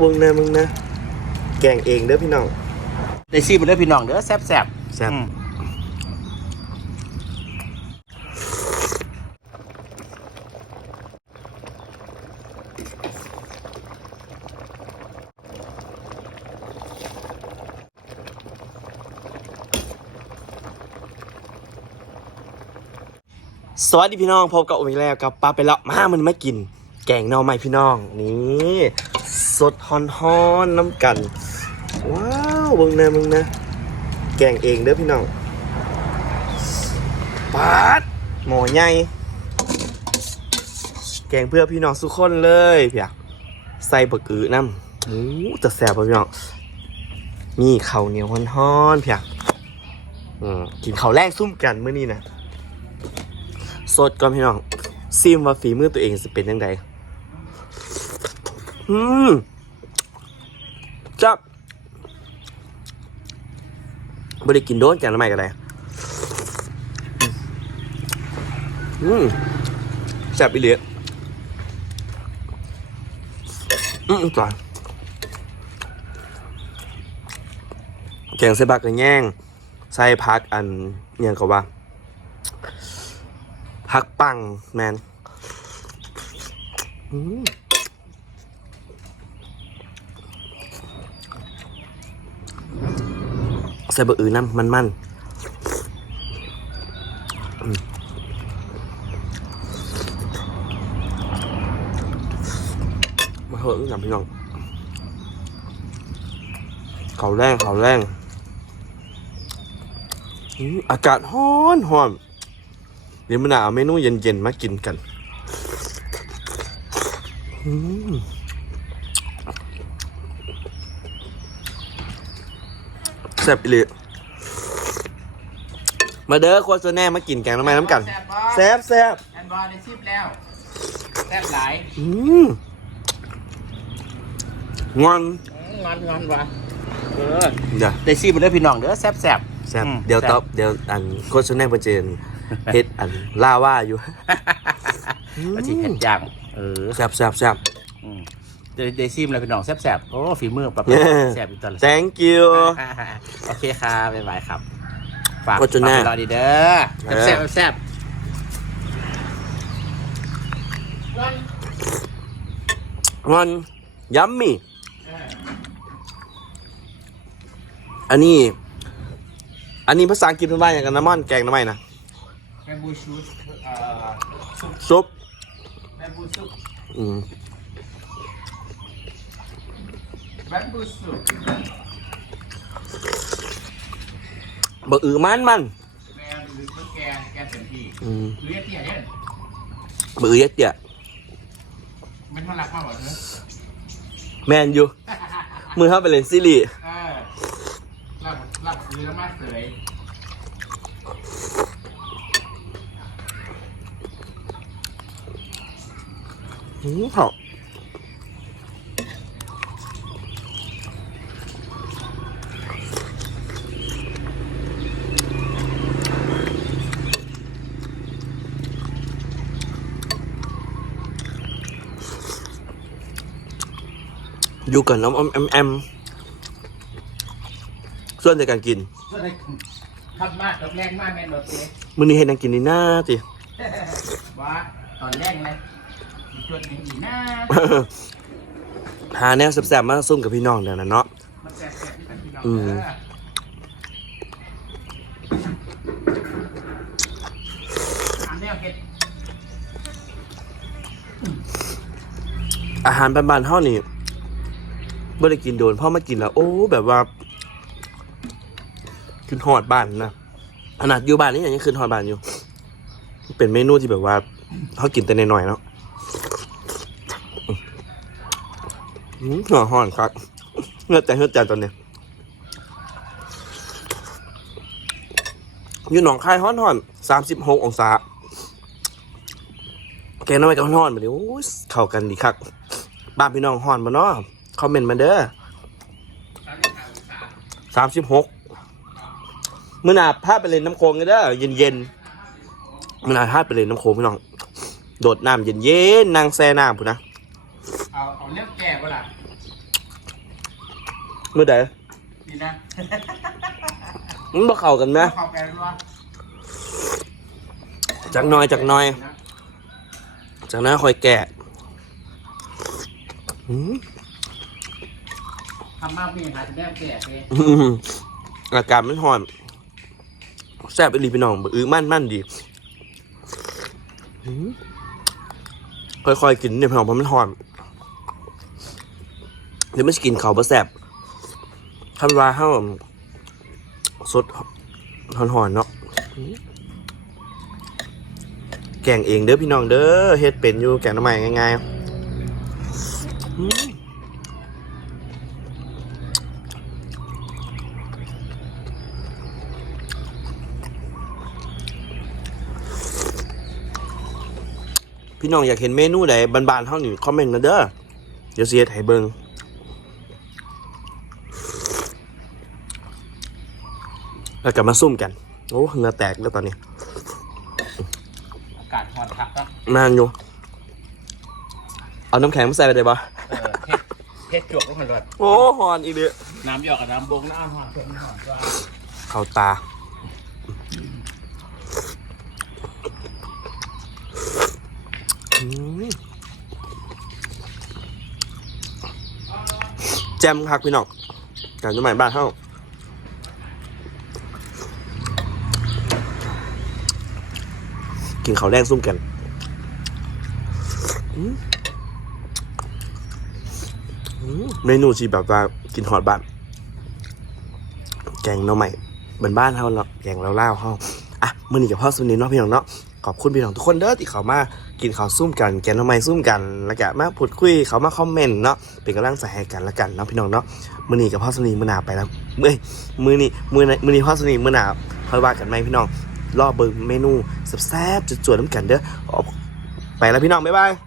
เบิ่งนะมึงนะ แกงเองเด้อพี่น้องได้ซีมาเด้อพี่น้องเด้อแซ่บแซ่บแซ่บอืมสวัสดีพี่น้องพบกับโอมิแล้วกับปลาไปแล้วมามันมากิน แกงนอไม้พี่น้อง นี่สดฮอนฮอนน้ำกัน ว้าวบิ่งนะมึงนะ แกงเองเด้อพี่น้องปาดหมอใหญ่แกงเพื่อพี่น้องสุกคนเลยเพียใส่บะกือน้ำโอ้จะแซ่บพี่น้องมีข้าวเหนียวฮอนๆเพียอืมกินข้าวแรกซุ่มกันเมื่อนี้นะสดก่อนพี่น้องซิมว่าฝีมือตัวเองจะเป็นยังไง อืมจับไม่ได้กินโดนแกงทำไมกันเลยอืมแซ่บอีเหลียอืมก่อนแกงใส่บักกระแย่งใส่พักอันอิหยังก็ว่าพักปังแมนอืม ใส่เบอร์อื่นน้ำมันมันมาเหอะนี่หนัพี่น้องเขาแรงเขาแรงอากาศฮ้อนฮ้อนเดี๋ยวมันเอาเมนูเย็นๆมากินกัน อืม ซ่บอีหลีมาเด้อครัวโซแน่มากินแกงน้ำไม้น้ำกันแซ่บบ่แซ่บแซ่บแอนบอลได้ซีบแล้วแซ่บหลายอืมงอนอืมงอนงอนว่ะเออเดี๋ยวได้ซีมาเด้อพี่น้องเด้อแซ่บแซ่บ แซ่บอืมเดี๋ยวแซ่บ ตอบเดี๋ยวอันโคชแน่ประเจนเฮ็ดอันล่าว่าอยู่ แล้วที่เห็ดย่างเออแซ่บแซ่บแซ่บ อืมได้ได้ซีมเลยพี่น้องแซ่บแซ่บโอ้ฝีมือปรับเนี่ยแซ่บอีกตอนละ thank you โอเคครับบ๊ายบายครับ ฝากโฆษณาฝกไปรอดีเด้อแซ่บแซ่บงอนยัมมี่ อันนี้ อันนี้ภาษาอังกฤษเป็นว่าอย่างกันนะม่อนแกงน้ำไหมนะแมบูชูเอ่อซุปซุปแมบูซุปอืม แมบูซุปบะอือมันมันแมนหรือแกงแกงเต็มที่อืมหรือเตี้ยเนี่ยบะอือเย็ดเดี่ยมันมันรักมากกว่าเนอะแมนอยู่ มือเข้าไปเล่นซีรีส์เออรักรักหรือมากเสยอืมเหา อยู่กับน้องอมแอมแอมส่วนในการกินก็ได้ขับมากกับแรงมากแมนรถเต้มื้อนี้เห็นนังกินนี่น่าจิว่าตอนแรกเลยมีชวนอย่างอีน่าหาแนวแซ่บๆมาซุ่มกับพี่น้องเดี๋ยวนะเนาะมันแซ่บๆที่เป็นพี่น้องอืมเด้อหาแนวเห็ดอาหารบ้านๆเฮานี่ บ่ได้กินโดนพ่อมากินแล้ว โอ้ แบบว่าขึ้นฮอดบ้านนะขนาดอยู่บ้านนี่ยังขึ้นฮอดบ้านอยู่ เป็นเมนูที่แบบว่าเฮากินแต่น้อยเนาะอืมหัวฮ้อนครับเงือแต่เงือแต่ตอนเนี้ยอยู่หนองคายฮ้อนๆสามสิบหกองศาแกน้ำมันกับฮ้อนมาดิโอ้เข้ากันดีคักบ้านพี่น้องฮ้อนมาเนาะ คอมเมนต์มาเด้อสามสิบหกมื่อหนาพาไปเล่นน้ำโค้งกันเด้อเย็นเย็นๆมื่อหนาพาไปเล่นน้ำโค้งพี่น้อง โดดน้ำเย็นเย็นๆนางแซ่น้ำพูนนะเอาเอาเนื้อแก่ก็ล่ะเมื่อใดนี่นะมันบ่เข้ากันนะเข้ากันวะจักหน้อยจักหน้อยจากนั้นค่อยแกะอืม ทำมาพี่หาจะแม่แก่เลยอืมอากาศมันร้อนแซ่บอีหลีพี่น้องบอื้อมั่นมั่นดีอืมค่อยๆกินเนี่ยพี่น้องเพราะมันร้อนเดี๋ยวไม่กินเขาวบ่แซ่บคำว่าเฮาสดห่อนๆเนาะ แกงเองเด้อพี่น้องเด้อเฮ็ดเป็นอยู่แกงน้ำใหม่ง่ายๆ พี่น้องอยากเห็นเมนูใดบานๆเท่านี้คอมเมนต์มาเด้อเดี๋ยวเสียให้เบิงแล้วกลับมาซุ่มกัน โอ้เหงื่อแตกแล้วตอนนี้อากาศร้อนคักเนาะนานอยู่เอาน้ำแข็งมาใส่ไปได้ปะเออเฮ็ดเฮ็ดจวกต้องหันรถโอ้หอนอีเด้อน้ำหยอกกับน้ำบงน้ำหอมเผ็ดหอมตัวเข้าตา อืม แจมครับพี่น้องการสมัยบ้านเฮากินข้าวแรงซุ่มกันเมนูที่แบบว่ากินหอดบ้าน แกงหน่อใหม่บ้านบ้านเฮาเนาะแกงเล่าวๆเฮาอะมื้อนี้กับพ่อสุนินเนาะพี่น้องเนาะ ขอบคุณพี่น้องทุกคนเด้อที่เขามากินข้าวซุ่มกันแกงหน่อใหม่ซุ่มกัน แล้วก็มาพูดคุยเขามาคอมเมนต์เนาะเป็นกำลังใจให้กันละกันเนาะพี่น้องเนาะมือนี้กับพ่อสนีมือหนาไปแล้วเอ้ยมื้อนี้มื้อนี้มือนี้พ่อสนีมือหนาค่อยว่ากันไหมพี่น้องรอเบิ่งเมนูแซ่บๆจุดๆน้ำกันเด้อไปแล้วพี่น้องบ๊ายบาย